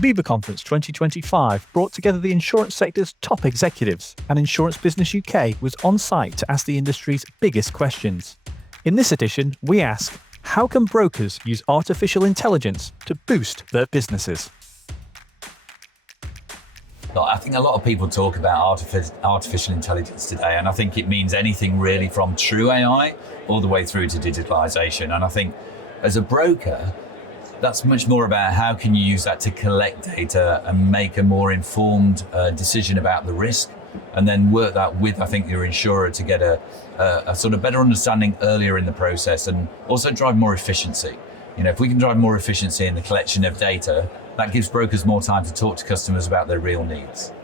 Aviva Conference 2025 brought together the insurance sector's top executives, and Insurance Business UK was on site to ask the industry's biggest questions. In this edition, we ask, how can brokers use artificial intelligence to boost their businesses? I think a lot of people talk about artificial intelligence today, and I think it means anything really from true AI all the way through to digitalization. And I think as a broker, that's much more about how can you use that to collect data and make a more informed decision about the risk, and then work that with, I think, your insurer to get a sort of better understanding earlier in the process, and also drive more efficiency. You know, if we can drive more efficiency in the collection of data, that gives brokers more time to talk to customers about their real needs.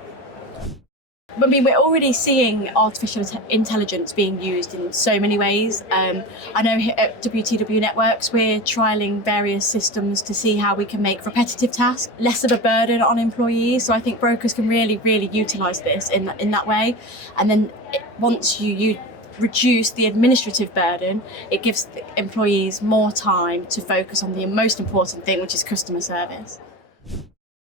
I mean, we're already seeing artificial intelligence being used in so many ways. I know here at WTW Networks, we're trialling various systems to see how we can make repetitive tasks less of a burden on employees. So I think brokers can really utilise this in that way. And then once you reduce the administrative burden, it gives the employees more time to focus on the most important thing, which is customer service.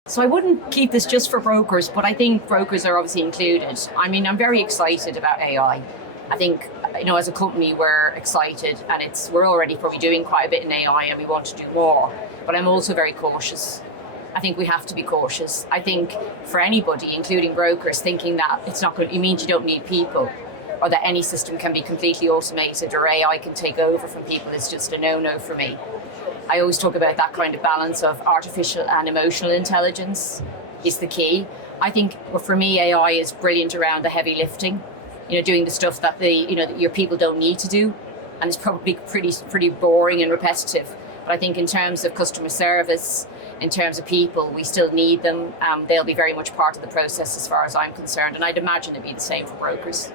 So I wouldn't keep this just for brokers, but I think brokers are obviously included. I mean, I'm very excited about AI. I think, as a company, we're excited, and we're already probably doing quite a bit in AI, and we want to do more. But I'm also very cautious. I think we have to be cautious. I think for anybody, including brokers, thinking that it's not good, it means you don't need people, or that any system can be completely automated or AI can take over from people, is just a no-no for me. I always talk about that kind of balance of artificial and emotional intelligence is the key. I think for me, AI is brilliant around the heavy lifting, doing the stuff that that your people don't need to do, and it's probably pretty boring and repetitive. But I think in terms of customer service, in terms of people, we still need them. They'll be very much part of the process as far as I'm concerned, and I'd imagine it'd be the same for brokers.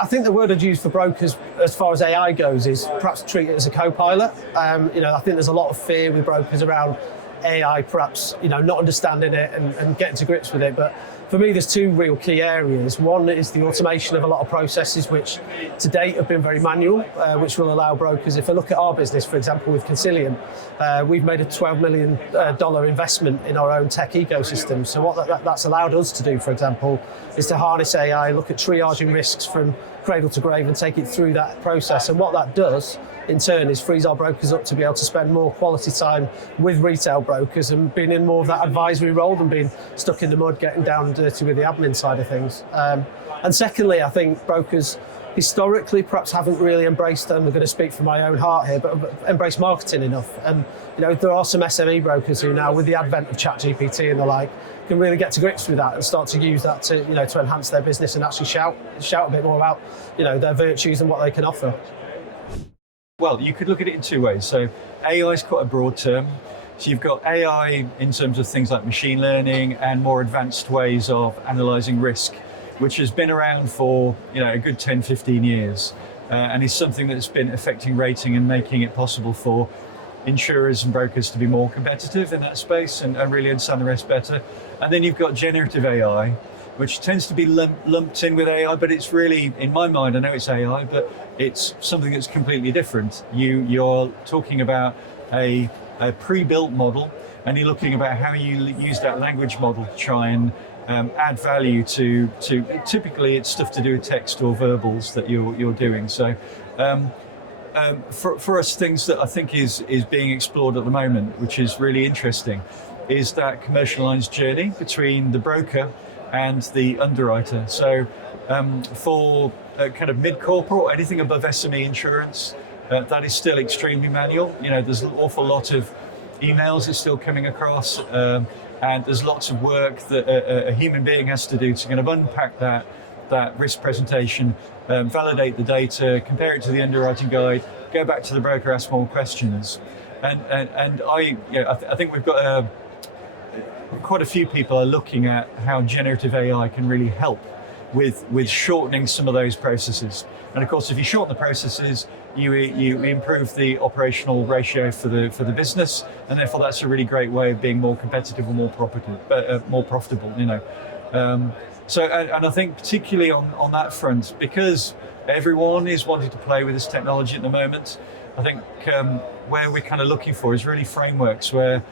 I think the word I'd use for brokers as far as AI goes is perhaps treat it as a co-pilot. I think there's a lot of fear with brokers around AI, perhaps not understanding it and getting to grips with it. But for me, there's two real key areas. One is the automation of a lot of processes which to date have been very manual, which will allow brokers, if I look at our business, for example, with Konsileo, we've made a $12 million investment in our own tech ecosystem. So what that's allowed us to do, for example, is to harness AI, look at triaging risks from cradle to grave and take it through that process. And what that does in turn is frees our brokers up to be able to spend more quality time with retail brokers and being in more of that advisory role than being stuck in the mud, getting down and dirty with the admin side of things. And secondly, I think brokers historically perhaps haven't really embraced, and I'm going to speak from my own heart here, but embraced marketing enough. And there are some SME brokers who now, with the advent of ChatGPT and the like, can really get to grips with that and start to use that to to enhance their business and actually shout a bit more about their virtues and what they can offer. Well, you could look at it in two ways. So AI is quite a broad term. So you've got AI in terms of things like machine learning and more advanced ways of analysing risk, which has been around for a good 10, 15 years, and is something that's been affecting rating and making it possible for insurers and brokers to be more competitive in that space and really understand the risk better. And then you've got generative AI, which tends to be lumped in with AI, but it's really, in my mind, I know it's AI, but it's something that's completely different. You're talking about a pre-built model, and you're looking about how you use that language model to try and add value to typically it's stuff to do with text or verbals that you're doing. So for us, things that I think is being explored at the moment, which is really interesting, is that commercial lines journey between the broker and the underwriter. So for kind of mid-corporate or anything above SME insurance, that is still extremely manual. There's an awful lot of emails that's still coming across, and there's lots of work that a human being has to do to kind of unpack that risk presentation, validate the data, compare it to the underwriting guide, go back to the broker, ask more questions. And I think we've got quite a few people are looking at how generative AI can really help with shortening some of those processes. And of course, if you shorten the processes, you improve the operational ratio for the business, and therefore that's a really great way of being more competitive or more profitable. So I think particularly on that front, because everyone is wanting to play with this technology at the moment, I think where we're kind of looking for is really frameworks where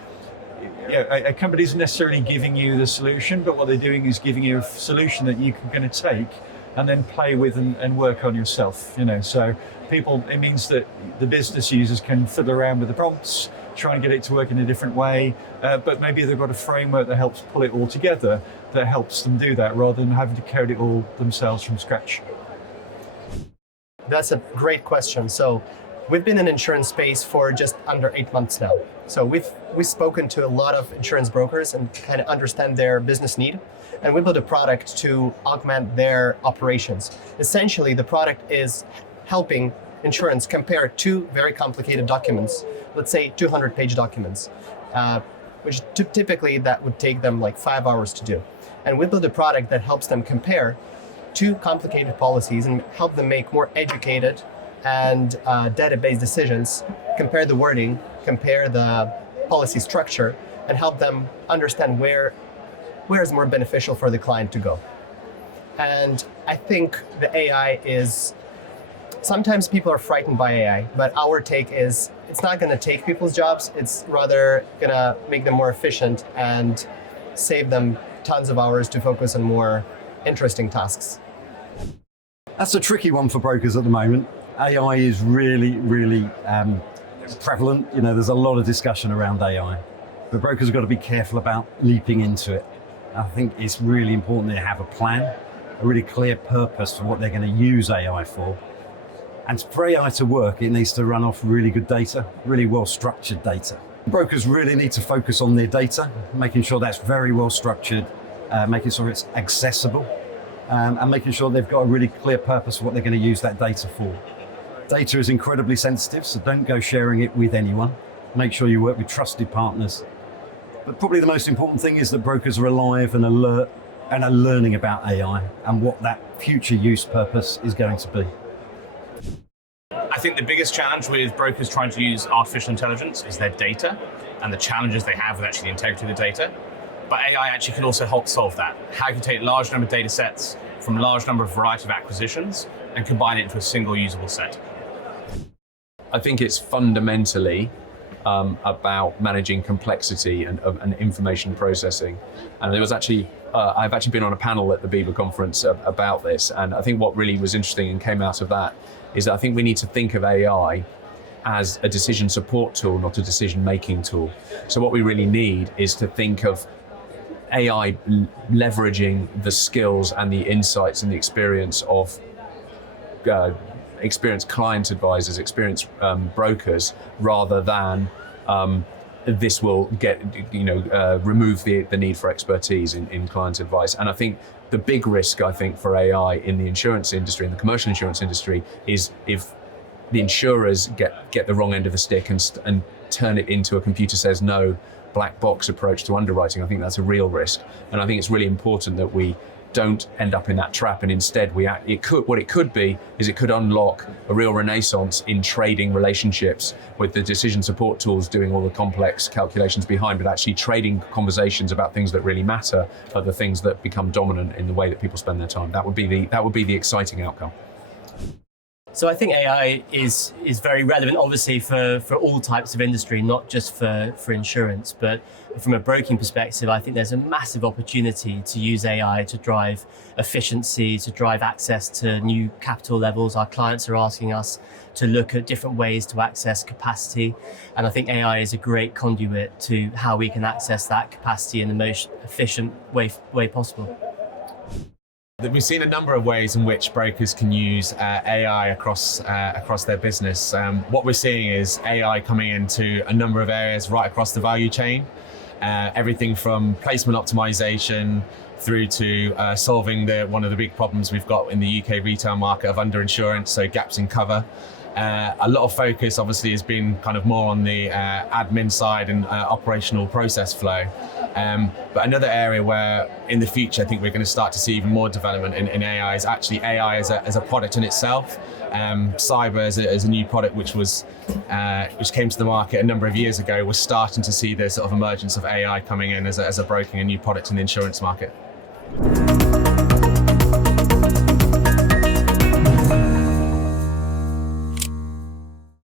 a company isn't necessarily giving you the solution, but what they're doing is giving you a solution that you're going to take and then play with and work on yourself. So it means that the business users can fiddle around with the prompts, try and get it to work in a different way, but maybe they've got a framework that helps pull it all together, that helps them do that rather than having to code it all themselves from scratch. That's a great question. So we've been in insurance space for just under 8 months now. So we've spoken to a lot of insurance brokers and kind of understand their business need. And we built a product to augment their operations. Essentially, the product is helping insurance compare two very complicated documents, let's say 200-page documents, which typically that would take them like 5 hours to do. And we built a product that helps them compare two complicated policies and help them make more educated and database decisions, compare the wording, compare the policy structure, and help them understand where is more beneficial for the client to go. And I think the AI is, sometimes people are frightened by AI, but our take is it's not going to take people's jobs, it's rather going to make them more efficient and save them tons of hours to focus on more interesting tasks. That's a tricky one for brokers at the moment. AI is really, really prevalent. There's a lot of discussion around AI, but brokers have got to be careful about leaping into it. I think it's really important they have a plan, a really clear purpose for what they're going to use AI for. And for AI to work, it needs to run off really good data, really well-structured data. Brokers really need to focus on their data, making sure that's very well structured, making sure it's accessible, and making sure they've got a really clear purpose for what they're going to use that data for. Data is incredibly sensitive, so don't go sharing it with anyone. Make sure you work with trusted partners. But probably the most important thing is that brokers are alive and alert and are learning about AI and what that future use purpose is going to be. I think the biggest challenge with brokers trying to use artificial intelligence is their data and the challenges they have with actually the integrity of the data. But AI actually can also help solve that. How you can take large number of data sets from large number of variety of acquisitions and combine it into a single usable set. I think it's fundamentally about managing complexity and information processing. And there was actually, I've actually been on a panel at the Beaver conference about this. And I think what really was interesting and came out of that is that I think we need to think of AI as a decision support tool, not a decision-making tool. So what we really need is to think of AI leveraging the skills and the insights and the experience of experienced client advisors, experienced brokers, rather than this will remove the need for expertise in client advice. And I think the big risk, for AI in the insurance industry, in the commercial insurance industry, is if the insurers get the wrong end of the stick and turn it into a computer says no, black box approach to underwriting. I think that's a real risk. And I think it's really important that we don't end up in that trap, and instead it could unlock a real renaissance in trading relationships with the decision support tools doing all the complex calculations behind, but actually trading conversations about things that really matter are the things that become dominant in the way that people spend their time. That would be the exciting outcome. So I think AI is very relevant, obviously, for all types of industry, not just for insurance. But from a broking perspective, I think there's a massive opportunity to use AI to drive efficiency, to drive access to new capital levels. Our clients are asking us to look at different ways to access capacity. And I think AI is a great conduit to how we can access that capacity in the most efficient way possible. We've seen a number of ways in which brokers can use AI across their business. What we're seeing is AI coming into a number of areas right across the value chain. Everything from placement optimization through to solving one of the big problems we've got in the UK retail market of underinsurance, so gaps in cover. A lot of focus obviously has been kind of more on the admin side and operational process flow. But another area where in the future I think we're going to start to see even more development in AI is actually AI as a product in itself. Cyber as a new product which came to the market a number of years ago, we're starting to see the sort of emergence of AI coming in as a broking a new product in the insurance market.